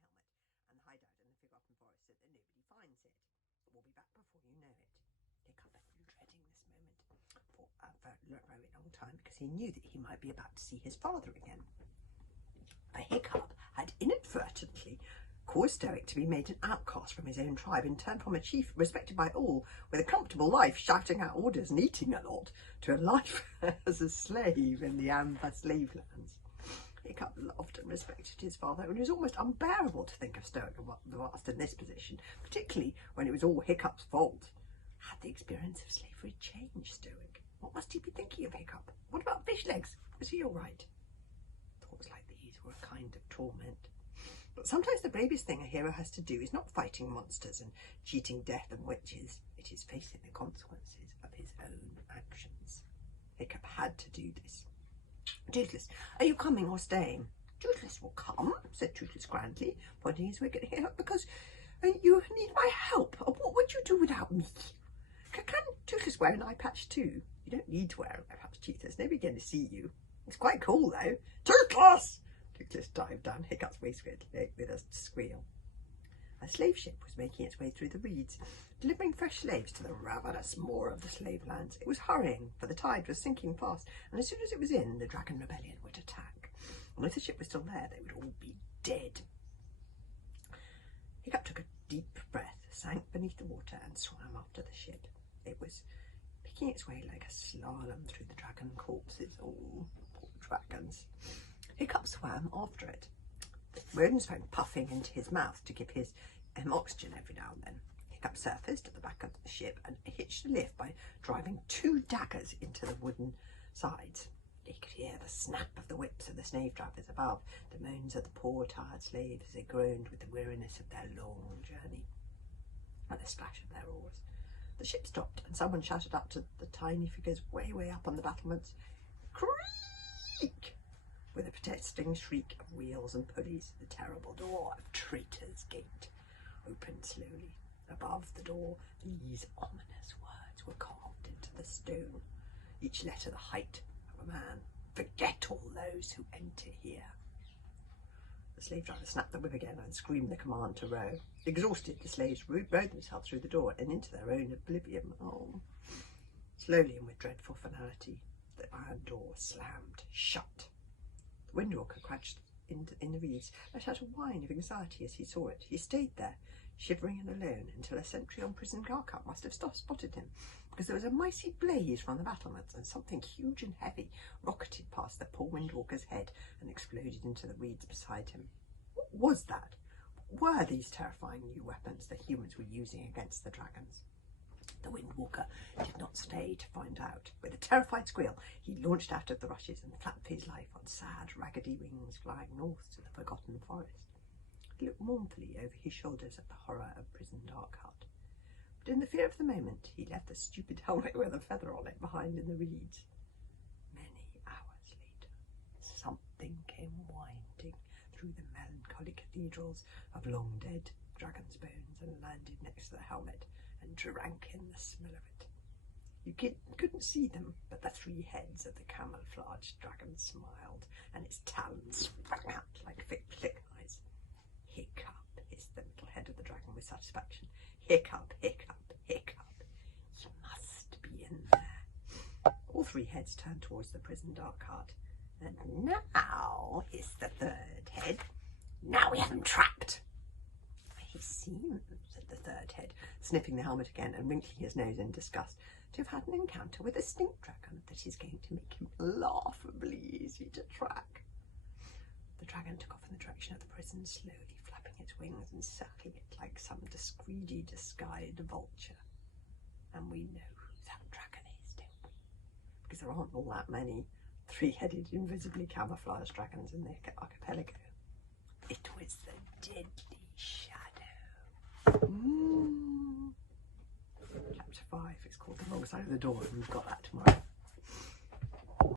my helmet and the hideout in the forgotten forest so that nobody finds it. We'll be back before you know it. Hiccup had been dreading this moment for a very long time because he knew that he might be about to see his father again. But Hiccup had inadvertently caused Stoic to be made an outcast from his own tribe and turned from a chief respected by all, with a comfortable life, shouting out orders and eating a lot, to a life as a slave in the Amber slave lands. Hiccup loved and respected his father, and it was almost unbearable to think of Stoic the Vast in this position, particularly when it was all Hiccup's fault. Had the experience of slavery changed Stoic? What must he be thinking of Hiccup? What about Fishlegs? Was he all right? Thoughts like these were a kind of torment. But sometimes the bravest thing a hero has to do is not fighting monsters and cheating death and witches. It is facing the consequences of his own actions. Hiccup had to do this. Toothless, are you coming or staying? Toothless will come, said Toothless grandly, pointing his wig at Hiccup, because you need my help. What would you do without me? Can Toothless wear an eye patch too? You don't need to wear an eye patch, Toothless. Nobody's going to see you. It's quite cool though. Toothless! Toothless dived down Hiccup's waistcoat with a squeal. A slave ship was making its way through the reeds, delivering fresh slaves to the ravenous maw of the slave lands. It was hurrying, for the tide was sinking fast, and as soon as it was in, the Dragon Rebellion would attack. And if the ship was still there, they would all be dead. Hiccup took a deep breath, sank beneath the water, and swam after the ship. It was picking its way like a slalom through the dragon corpses. Oh, poor dragons. Hiccup swam after it, Rodensbone puffing into his mouth to give his oxygen every now and then. Hiccup surfaced at the back of the ship and hitched a lift by driving 2 daggers into the wooden sides. He could hear the snap of the whips of the slave drivers above, the moans of the poor tired slaves as they groaned with the weariness of their long journey, and the splash of their oars. The ship stopped and someone shouted up to the tiny figures way up on the battlements, "Creak!" With a protesting shriek of wheels and pulleys, the terrible door of Traitor's Gate opened slowly. Above the door, these ominous words were carved into the stone, each letter the height of a man. "Forget all those who enter here." The slave driver snapped the whip again and screamed the command to row. Exhausted, the slaves rowed themselves through the door and into their own oblivion. Oh. Slowly and with dreadful finality, the iron door slammed shut. The Windwalker crouched in the reeds, let out a whine of anxiety as he saw it. He stayed there, shivering and alone, until a sentry on prison guard must have spotted him, because there was a mighty blaze from the battlements, and something huge and heavy rocketed past the poor Windwalker's head and exploded into the reeds beside him. What was that? What were these terrifying new weapons the humans were using against the dragons? The Windwalker did not stay to find out. With a terrified squeal, he launched out of the rushes and flapped for his life on sad, raggedy wings, flying north to the forgotten forest. He looked mournfully over his shoulders at the horror of Prison Dark Hut. But in the fear of the moment, he left the stupid helmet with a feather on it behind in the reeds. Many hours later, something came winding through the melancholy cathedrals of long-dead dragons' bones and landed next to the helmet and drank in the smell of it. You couldn't see them, but the 3 heads of the camouflaged dragon smiled, and its talons sprang out like flick eyes. "Hiccup," hissed the little head of the dragon with satisfaction. "Hiccup, Hiccup, Hiccup. He must be in there." All 3 heads turned towards the prison dark hut. "And now," hissed the 3rd head, "now we have him trapped." "He seems," said the 3rd head, sniffing the helmet again and wrinkling his nose in disgust, "to have had an encounter with a stink dragon that is going to make him laughably easy to track." The dragon took off in the direction of the prison, slowly flapping its wings and circling it like some greedy, disguised vulture. And we know who that dragon is, don't we? Because there aren't all that many 3-headed, invisibly camouflaged dragons in the archipelago. It was the Deadly Shadow. Chapter 5 is called The Wrong Side of the Door, and we've got that tomorrow.